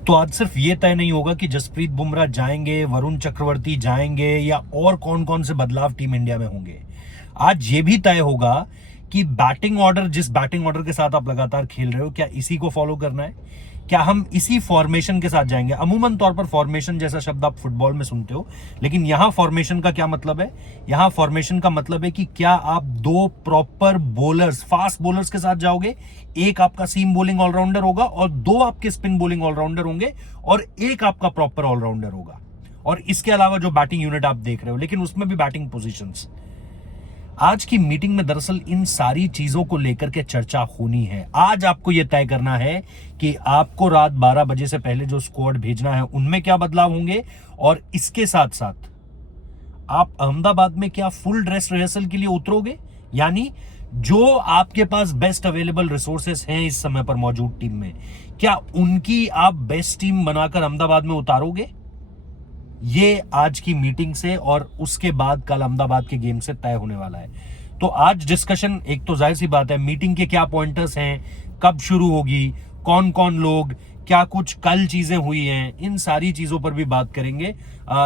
तो आज सिर्फ ये तय नहीं होगा कि जसप्रीत बुमराह जाएंगे, वरुण चक्रवर्ती जाएंगे या और कौन कौन से बदलाव टीम इंडिया में होंगे। आज ये भी तय होगा कि बैटिंग ऑर्डर, जिस बैटिंग ऑर्डर के साथ आप लगातार खेल रहे हो, क्या इसी को फॉलो करना है, क्या हम इसी फॉर्मेशन के साथ जाएंगे। अमूमन तौर पर फॉर्मेशन जैसा शब्द आप फुटबॉल में सुनते हो, लेकिन यहां फॉर्मेशन का क्या मतलब है? यहां फॉर्मेशन का मतलब है कि क्या आप दो प्रॉपर बॉलर्स, फास्ट बॉलर्स के साथ जाओगे, एक आपका सीम बॉलिंग ऑलराउंडर होगा और दो आपके स्पिन बॉलिंग ऑलराउंडर होंगे और एक आपका प्रॉपर ऑलराउंडर होगा, और इसके अलावा जो बैटिंग यूनिट आप देख रहे हो, लेकिन उसमें भी बैटिंग पोजीशंस। आज की मीटिंग में दरअसल इन सारी चीजों को लेकर के चर्चा होनी है। आज आपको यह तय करना है कि आपको रात 12 बजे से पहले जो स्क्वाड भेजना है उनमें क्या बदलाव होंगे, और इसके साथ साथ आप अहमदाबाद में क्या फुल ड्रेस रिहर्सल के लिए उतरोगे, यानी जो आपके पास बेस्ट अवेलेबल रिसोर्सेस हैं इस समय पर मौजूद टीम में, क्या उनकी आप बेस्ट टीम बनाकर अहमदाबाद में उतारोगे? ये आज की मीटिंग से और उसके बाद कल अहमदाबाद के गेम से तय होने वाला है। तो आज डिस्कशन, एक तो जाहिर सी बात है मीटिंग के क्या पॉइंटर्स हैं, कब शुरू होगी, कौन कौन लोग, क्या कुछ कल चीजें हुई हैं, इन सारी चीजों पर भी बात करेंगे।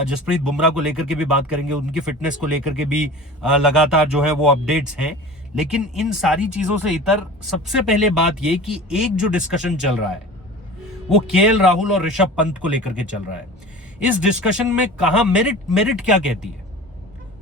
जसप्रीत बुमराह को लेकर के भी बात करेंगे, उनकी फिटनेस को लेकर के भी लगातार जो है वो अपडेट्स हैं। लेकिन इन सारी चीजों से इतर सबसे पहले बात यह कि एक जो डिस्कशन चल रहा है वो केएल राहुल और ऋषभ पंत को लेकर के चल रहा है। इस डिस्कशन में कहां मेरिट क्या कहती है,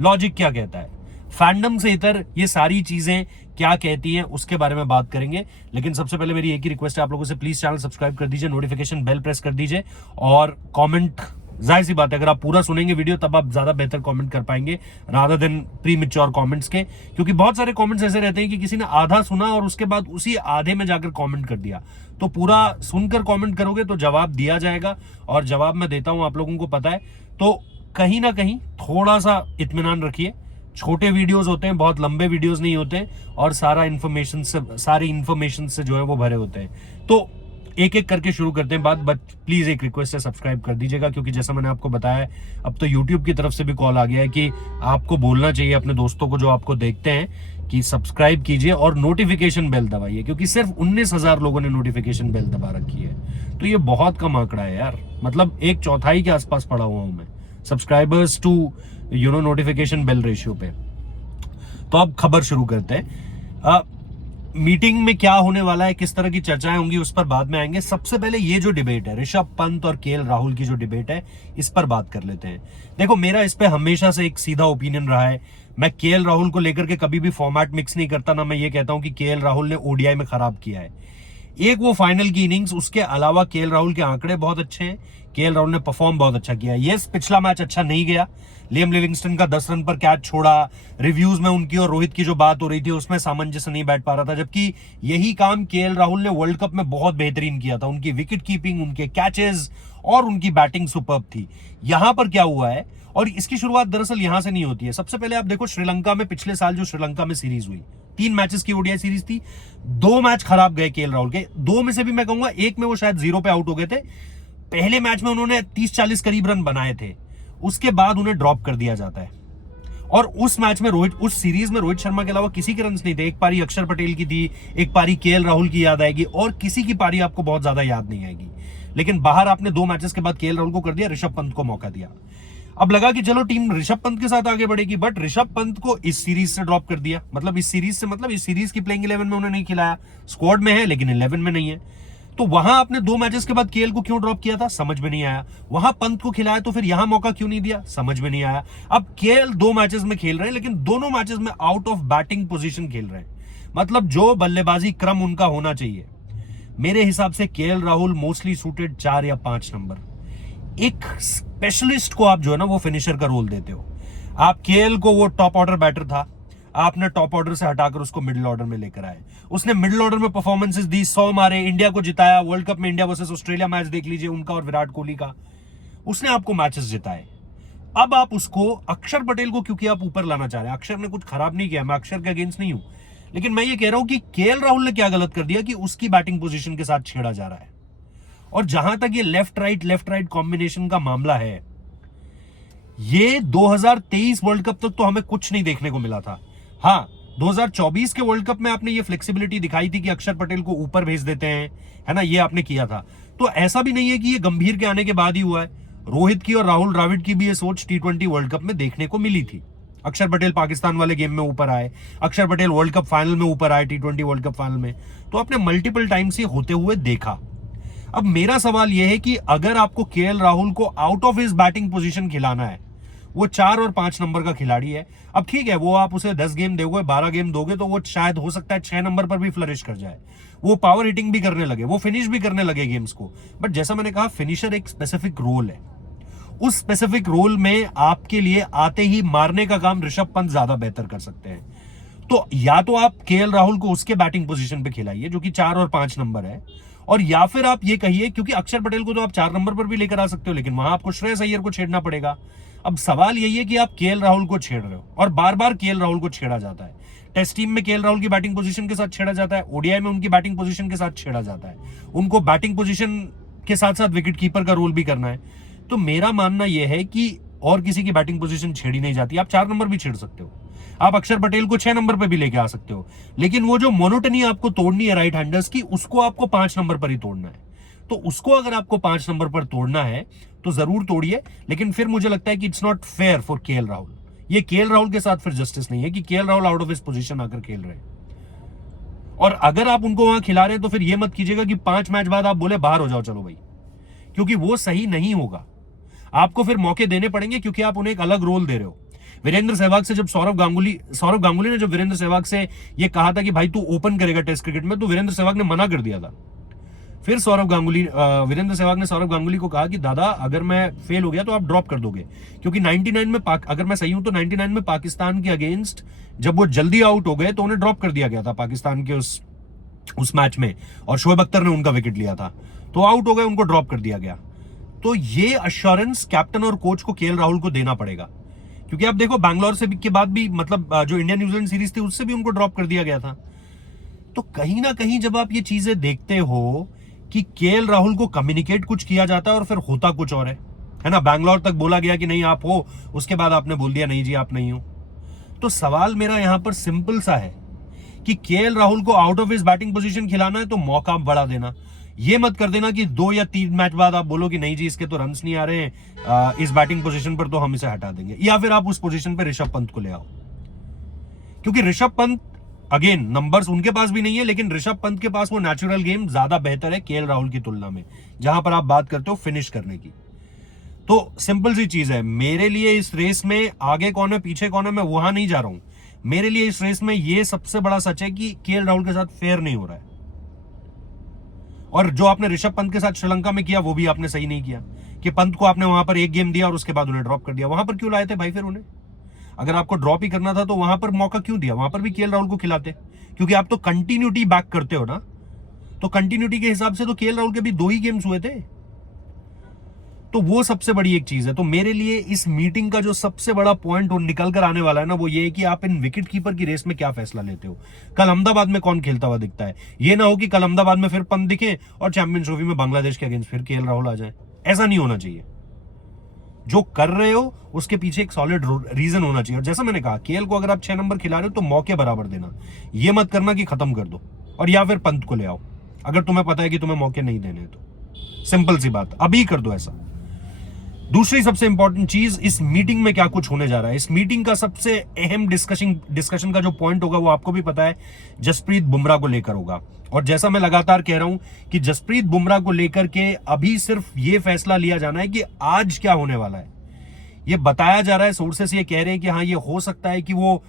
लॉजिक क्या कहता है, फैंडम से इतर ये सारी चीजें क्या कहती हैं, उसके बारे में बात करेंगे। लेकिन सबसे पहले मेरी एक ही रिक्वेस्ट है आप लोगों से, प्लीज चैनल सब्सक्राइब कर दीजिए, नोटिफिकेशन बेल प्रेस कर दीजिए और कमेंट, जाहिर सी बात है अगर आप पूरा सुनेंगे वीडियो तब आप ज्यादा बेहतर कमेंट कर पाएंगे rather than pre mature comments के, क्योंकि बहुत सारे कमेंट्स ऐसे रहते हैं कि किसी ने आधा सुना और उसके बाद उसी आधे में जाकर कमेंट कर दिया। तो पूरा सुनकर कमेंट करोगे तो जवाब दिया जाएगा, और जवाब मैं देता हूं, आप लोगों को पता है। तो कहीं ना कहीं थोड़ा सा इत्मीनान रखिए, छोटे वीडियोस होते हैं, बहुत लंबे वीडियोस नहीं होते, और सारी इंफॉर्मेशन से जो है वो भरे होते हैं। तो एक एक करके शुरू करते हैं बात, बट प्लीज एक रिक्वेस्ट है, सब्सक्राइब कर दीजिएगा, क्योंकि जैसा मैंने आपको बताया अब तो यूट्यूब की तरफ से भी कॉल आ गया है कि आपको बोलना चाहिए अपने दोस्तों को जो आपको देखते हैं कि सब्सक्राइब कीजिए और नोटिफिकेशन बेल दबाइए, क्योंकि सिर्फ 19,000 लोगों ने नोटिफिकेशन बेल दबा रखी है। तो ये बहुत कम आंकड़ा है यार, मतलब 1/4 के आसपास पड़ा हुआ हूं मैं subscribers to notification bell ratio पे। तो अब खबर शुरू करते हैं। मीटिंग में क्या होने वाला है, किस तरह की चर्चाएं होंगी, उस पर बाद में आएंगे। सबसे पहले ये जो डिबेट है ऋषभ पंत और केएल राहुल की जो डिबेट है, इस पर बात कर लेते हैं। देखो, मेरा इस पे हमेशा से एक सीधा ओपिनियन रहा है। मैं केएल राहुल को लेकर के कभी भी फॉर्मेट मिक्स नहीं करता, ना मैं ये कहता हूं कि केएल राहुल ने ओडीआई में खराब किया है। एक वो फाइनल की इनिंग्स, उसके अलावा केएल राहुल के आंकड़े बहुत अच्छे हैं, केएल राहुल ने परफॉर्म बहुत अच्छा किया। यस, पिछला मैच अच्छा नहीं गया, लियम लिविंगस्टन का 10 रन पर कैच छोड़ा, रिव्यूज में उनकी और रोहित की जो बात हो रही थी उसमें सामंजस्य नहीं बैठ पा रहा था, जबकि यही काम केएल राहुल ने वर्ल्ड कप में बहुत बेहतरीन किया था। उनकी विकेट कीपिंग, उनके कैचेस और उनकी बैटिंग सुपर्ब थी। यहां पर क्या हुआ है, और इसकी शुरुआत दरअसल यहां से नहीं होती है। सबसे पहले आप देखो, श्रीलंका में पिछले साल जो श्रीलंका में सीरीज हुई, 3 मैचेस की ओडीआई सीरीज थी, 2 मैच खराब गए केएल राहुल के। 2 में से भी मैं कहूंगा एक में वो शायद 0 पे आउट हो गए थे। पहले मैच में उन्होंने 30-40 करीब रन बनाए थे, उसके बाद उन्हें ड्रॉप कर दिया जाता है। और उस मैच में उस सीरीज में रोहित शर्मा के अलावा किसी के रन्स नहीं थे। एक पारी अक्षर पटेल की थी, एक पारी केएल राहुल की याद आएगी, और किसी की पारी आपको बहुत ज्यादा याद नहीं आएगी। लेकिन बाहर आपने 2 मैचेस के बाद केएल राहुल को कर दिया, ऋषभ पंत को मौका दिया। अब लगा कि चलो टीम ऋषभ पंत के साथ आगे बढ़ेगी, बट ऋषभ पंत को इस सीरीज से ड्रॉप कर दिया। मतलब इस सीरीज की प्लेइंग 11 में उन्हें नहीं खिलाया। स्क्वाड में है लेकिन 11 में नहीं है। तो वहां आपने 2 मैचेस के बाद केएल को क्यों ड्रॉप किया था, समझ में नहीं आया। वहां पंत को खिलाया तो फिर यहां मौका क्यों नहीं दिया, समझ में नहीं आया। अब केएल 2 मैचेस में खेल रहे हैं, लेकिन दोनों मैचेस में आउट ऑफ बैटिंग पोजीशन खेल रहे हैं। मतलब जो बल्लेबाजी क्रम उनका होना चाहिए, मेरे हिसाब से केएल राहुल मोस्टली सूटेड 4 या 5 नंबर। एक स्पेशलिस्ट को आप जो है ना वो फिनिशर का रोल देते हो। आप केएल को, वो टॉप ऑर्डर बैटर था, आपने टॉप ऑर्डर से हटाकर उसको मिडिल ऑर्डर में लेकर आए। उसने मिडिल ऑर्डर में परफॉर्मेंसेस दी, 100 मारे, इंडिया को जिताया। वर्ल्ड कप में इंडिया वर्सेस ऑस्ट्रेलिया मैच देख लीजिए उनका और विराट कोहली का, उसने आपको मैचेस जिताए। अब आप उसको, अक्षर पटेल को क्योंकि आप ऊपर लाना चाह रहे हैं, अक्षर ने कुछ खराब नहीं किया, मैं अक्षर के अगेंस्ट नहीं हूं, लेकिन मैं ये कह रहा हूं कि केएल राहुल ने क्या गलत कर दिया कि उसकी बैटिंग पोजीशन के साथ छेड़ा जा रहा है। और जहां तक ये लेफ्ट राइट कॉम्बिनेशन का मामला है, ये 2023 वर्ल्ड कप तक तो हमें कुछ नहीं देखने को मिला था। हाँ, 2024 के वर्ल्ड कप में आपने ये फ्लेक्सिबिलिटी दिखाई थी कि अक्षर पटेल को ऊपर भेज देते हैं, है ना, ये आपने किया था। तो ऐसा भी नहीं है कि ये गंभीर के आने के बाद ही हुआ है। रोहित की और राहुल द्रविड़ की भी ये सोच T20 वर्ल्ड कप में देखने को मिली थी। अक्षर पटेल पाकिस्तान वाले गेम में ऊपर आए, अक्षर पटेल वर्ल्ड कप फाइनल में ऊपर आए, T20 वर्ल्ड कप फाइनल में, तो आपने मल्टीपल टाइम्स ये होते हुए देखा। अब मेरा सवाल यह है कि अगर आपको केएल राहुल को out of his batting position खिलाना है, वो 4 और 5 नंबर का खिलाड़ी है। अब ठीक है, वो आप उसे 10 गेम दोगे, 12 गेम दोगे, तो वो शायद हो सकता है 6 नंबर पर भी फ्लरिश कर जाए, वो पावर हिटिंग भी करने लगे, वो फिनिश भी करने लगे गेम्स को। बट जैसा मैंने कहा, फिनिशर एक स्पेसिफिक रोल है। उस स्पेसिफिक रोल में आपके लिए आते ही मारने का काम ऋषभ पंत ज्यादा बेहतर कर सकते हैं। तो या तो आप केएल राहुल को उसके बैटिंग पोजीशन पे खिलाइए जो कि 4 और 5 नंबर है, और या फिर आप ये कहिए, क्योंकि अक्षर पटेल को तो आप 4 नंबर पर भी लेकर आ सकते हो, लेकिन वहां आपको श्रेयस अय्यर को छेड़ना पड़ेगा। अब सवाल यही है कि आप केएल राहुल को छेड़ रहे हो, और बार बार केएल राहुल को छेड़ा जाता है। टेस्ट टीम में केएल राहुल की बैटिंग पोजीशन के साथ छेड़ा जाता है, ओडीआई में उनकी बैटिंग पोजीशन के साथ छेड़ा जाता है, उनको बैटिंग पोजीशन के साथ साथ विकेट कीपर का रोल भी करना है। तो मेरा मानना यह है कि और किसी की बैटिंग पोजीशन छेड़ी नहीं जाती। आप 4 नंबर भी छेड़ सकते हो, आप अक्षर पटेल को 6 नंबर पे भी लेके आ सकते हो, लेकिन वो जो मोनोटनी आपको तोड़नी है राइट हैंडर्स की, उसको आपको 5 नंबर पर ही तोड़ना है। तो उसको अगर आपको 5 नंबर पर तोड़ना है तो जरूर तोड़िए, लेकिन फिर मुझे लगता है कि it's not fair for KL Rahul. ये केएल राहुल के साथ फिर जस्टिस नहीं है कि KL Rahul out of his position आकर खेल रहे हैं। और अगर आप उनको वहां खिला रहे हैं तो फिर ये मत कीजिएगा कि 5 मैच बाद आप बोले बाहर हो जाओ चलो भाई, क्योंकि वो सही नहीं होगा। आपको फिर मौके देने पड़ेंगे, क्योंकि आप उन्हें एक अलग रोल दे रहे हो। वीरेंद्र सहवाग से जब सौरव गांगुली ने जब वीरेंद्र सहवाग से ये कहा था कि भाई तू ओपन करेगा टेस्ट क्रिकेट में, तो वीरेंद्र सहवाग ने मना कर दिया था। फिर वीरेंद्र सहवाग ने सौरव गांगुली को कहा कि दादा अगर मैं फेल हो गया तो आप ड्रॉप कर दोगे, क्योंकि 99 में अगर मैं सही हूं तो 99 में पाकिस्तान के अगेंस्ट जब वो जल्दी आउट हो गए तो उन्हें ड्रॉप कर दिया गया था पाकिस्तान के उस मैच में, और शोएब अख्तर ने उनका विकेट लिया था, तो आउट हो गए, उनको ड्रॉप कर दिया गया। तो ये अश्योरेंस कैप्टन और कोच को केएल राहुल को देना पड़ेगा, क्योंकि आप देखो बैंगलोर से के बाद भी, मतलब जो इंडिया न्यूजीलैंड सीरीज थी उससे भी उनको ड्रॉप कर दिया गया था। तो कहीं ना कहीं जब आप ये चीजें देखते हो कि केएल राहुल को कम्युनिकेट कुछ किया जाता है और फिर होता कुछ और है ना, बैंगलोर तक बोला गया कि नहीं आप हो, उसके बाद आपने बोल दिया नहीं जी आप नहीं हो। तो सवाल मेरा यहां पर सिंपल सा है कि केएल राहुल को out of his batting position खिलाना है तो मौका बढ़ा देना। ये मत कर देना कि 2 या 3 मैच बाद आप बोलो कि नहीं जी इसके तो रन्स नहीं आ रहे हैं इस बैटिंग पोजीशन पर, तो हम इसे हटा देंगे, या फिर आप उस पोजीशन पर ऋषभ पंत को ले आओ। क्योंकि ऋषभ पंत अगेन नंबर्स उनके पास भी नहीं है, लेकिन ऋषभ पंत के पास वो नेचुरल गेम ज्यादा बेहतर है केएल राहुल की तुलना में, जहां पर आप बात करते हो फिनिश करने की। तो सिंपल सी चीज है, मेरे लिए इस रेस में आगे कौन है पीछे कौन है मैं वहां नहीं जा रहा हूं। मेरे लिए इस रेस में ये सबसे बड़ा सच है कि केएल राहुल के साथ फेयर नहीं हो रहा है, और जो आपने ऋषभ पंत के साथ श्रीलंका में किया वो भी आपने सही नहीं किया, कि पंत को आपने वहां पर एक गेम दिया और उसके बाद उन्हें ड्रॉप कर दिया। वहां पर क्यों लाए थे भाई फिर उन्हें? अगर आपको ड्रॉप ही करना था तो वहां पर मौका क्यों दिया? वहां पर भी केएल राहुल को खिलाते, क्योंकि आप तो कंटिन्यूटी बैक करते हो ना। तो कंटिन्यूटी के हिसाब से तो केएल राहुल के भी 2 ही गेम्स हुए थे। तो वो सबसे बड़ी एक चीज है। तो मेरे लिए इस मीटिंग का जो सबसे बड़ा पॉइंट निकल कर आने वाला है ना, वो ये है कि आप इन विकेट कीपर की रेस में क्या फैसला लेते हो। कल अहमदाबाद में कौन खेलता हुआ दिखता है, ये ना हो कि कल अहमदाबाद में फिर पंत दिखे और चैंपियंस ट्रॉफी में बांग्लादेश के अगेंस्ट फिर केएल राहुल आ जाए। ऐसा नहीं होना चाहिए। जो कर रहे हो उसके पीछे एक सॉलिड रीजन होना चाहिए। और जैसा मैंने कहा, केएल को अगर आप 6 नंबर खिला रहे हो तो मौके बराबर देना, ये मत करना कि खत्म कर दो, और या फिर पंत को ले आओ अगर तुम्हें पता है कि तुम्हें मौके नहीं देने। तो सिंपल सी बात, अभी कर दो ऐसा। दूसरी सबसे इंपॉर्टेंट चीज, इस मीटिंग में क्या कुछ होने जा रहा है। इस मीटिंग का सबसे अहम डिस्कशन का जो पॉइंट होगा वो आपको भी पता है, जसप्रीत बुमराह को लेकर होगा। और जैसा मैं लगातार कह रहा हूं कि जसप्रीत बुमराह को लेकर के अभी सिर्फ ये फैसला लिया जाना है कि आज क्या होने वाला है। ये बताया जा रहा है, सोर्सेस ये कह रहे हैं कि हाँ ये हो सकता है कि वो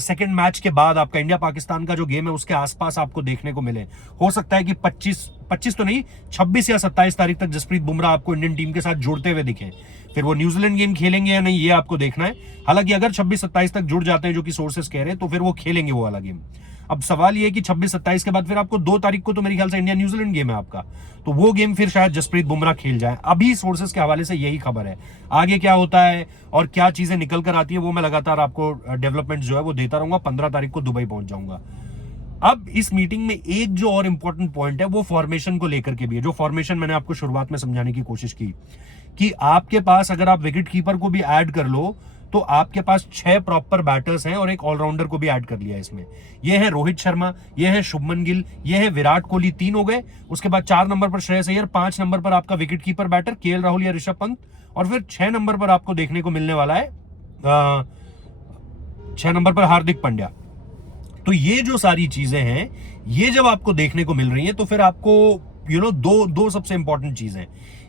सेकंड मैच के बाद आपका इंडिया पाकिस्तान का जो गेम है उसके आसपास आपको देखने को मिले। हो सकता है कि 25 तो नहीं, 26 या 27 तारीख तक जसप्रीत बुमराह आपको इंडियन टीम के साथ जुड़ते हुए दिखे। फिर वो न्यूजीलैंड गेम खेलेंगे या नहीं ये आपको देखना है। हालांकि अगर 26-27 तक जुड़ जाते हैं जो कि सोर्सेस कह रहे हैं, तो फिर वो खेलेंगे वो वाला गेम। अब सवाल ये है कि 26-27 के बाद फिर आपको 2 तारीख को तो मेरे ख्याल से इंडिया न्यूजीलैंड गेम है आपका, तो वो गेम फिर शायद जसप्रीत बुमराह खेल जाए। अभी सोर्सेस के हवाले से यही खबर है। आगे क्या होता है और क्या चीजें निकल कर आती है वो मैं लगातार आपको डेवलपमेंट जो है वो देता रहूंगा। 15 तारीख को दुबई पहुंच जाऊंगा। अब इस मीटिंग में एक जो और इंपॉर्टेंट पॉइंट है वो फॉर्मेशन को लेकर के भी है। जो फॉर्मेशन मैंने आपको शुरुआत में समझाने की कोशिश की कि आपके पास अगर आप विकेट कीपर को भी ऐड कर लो तो आपके पास 6 प्रॉपर बैटर्स हैं और एक ऑलराउंडर को भी ऐड कर लिया इसमें। ये है रोहित शर्मा, ये है शुभमन गिल, ये है विराट कोहली, 3 हो गए। उसके बाद 4 नंबर पर श्रेयस अय्यर, 5 नंबर पर आपका wicket keeper batter KL Rahul या ऋषभ पंत, और फिर 6 नंबर पर आपको देखने को मिलने वाला है 6 नंबर पर हार्दिक पांड्या। तो ये जो सारी चीजें हैं, ये जब आपको देखने को मिल रही हैं, तो फिर आपको दो सबसे इंपॉर्टेंट चीजें,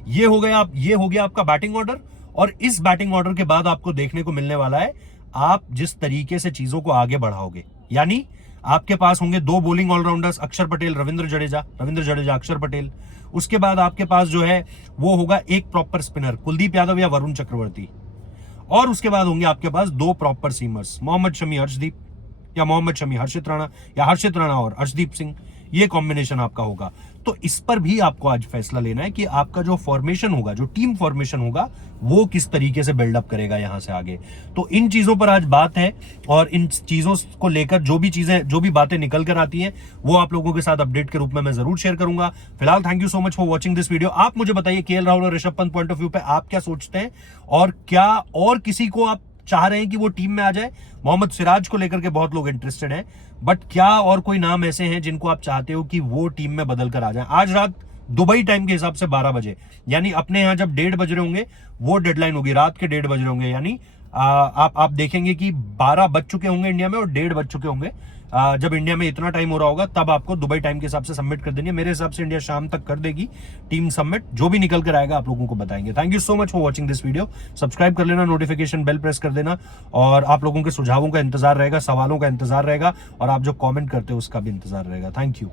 ये हो गया आपका बैटिंग ऑर्डर, और इस बैटिंग ऑर्डर के बाद आपको देखने को मिलने वाला है आप जिस तरीके से चीजों को आगे बढ़ाओगे। यानी आपके पास होंगे 2 बॉलिंग ऑलराउंडर्स, अक्षर पटेल, रविंद्र जडेजा, अक्षर पटेल। उसके बाद आपके पास जो है वो होगा एक प्रॉपर स्पिनर, कुलदीप यादव या वरुण चक्रवर्ती, और उसके बाद होंगे आपके पास 2 प्रॉपर सीमर्स, मोहम्मद शमी हर्षदीप, या मोहम्मद शमी हर्षित राणा, या हर्षित राणा और अर्शदीप सिंह। ये कॉम्बिनेशन आपका होगा। तो इस पर भी आपको आज फैसला लेना है कि आपका जो फॉर्मेशन होगा, जो टीम फॉर्मेशन होगा, वो किस तरीके से बिल्डअप करेगा यहां से आगे। तो इन चीजों पर आज बात है, और इन चीजों को लेकर जो भी बातें निकल कर आती हैं, वो आप लोगों के साथ अपडेट के रूप में मैं जरूर शेयर करूंगा। फिलहाल thank you so much for watching this video. आप मुझे बताइए केएल राहुल और Rishabh Pant point of view पे आप क्या सोचते हैं, और क्या और किसी को आप चाह रहे हैं कि वो टीम में आ जाए। मोहम्मद सिराज को लेकर के बहुत लोग इंटरेस्टेड हैं, बट क्या और कोई नाम ऐसे हैं जिनको आप चाहते हो कि वो टीम में बदल कर आ जाए। आज रात दुबई टाइम के हिसाब से 12 बजे, यानी अपने यहां जब 1:30 बज रहे होंगे, वो डेडलाइन होगी, रात के 1:30 बज रहे होंगे, यानी आप देखेंगे कि 12 बज चुके होंगे इंडिया में और 1:30 बज चुके होंगे। जब इंडिया में इतना टाइम हो रहा होगा, तब आपको दुबई टाइम के हिसाब से सबमिट कर देनी है। मेरे हिसाब से इंडिया शाम तक कर देगी टीम सबमिट। जो भी निकल कर आएगा आप लोगों को बताएंगे। Thank you so much for watching this video. Subscribe कर लेना, नोटिफिकेशन बेल प्रेस कर देना, और आप लोगों के सुझावों का इंतजार रहेगा, सवालों का इंतजार रहेगा, और आप जो कॉमेंट करते हो उसका भी इंतजार रहेगा। Thank you.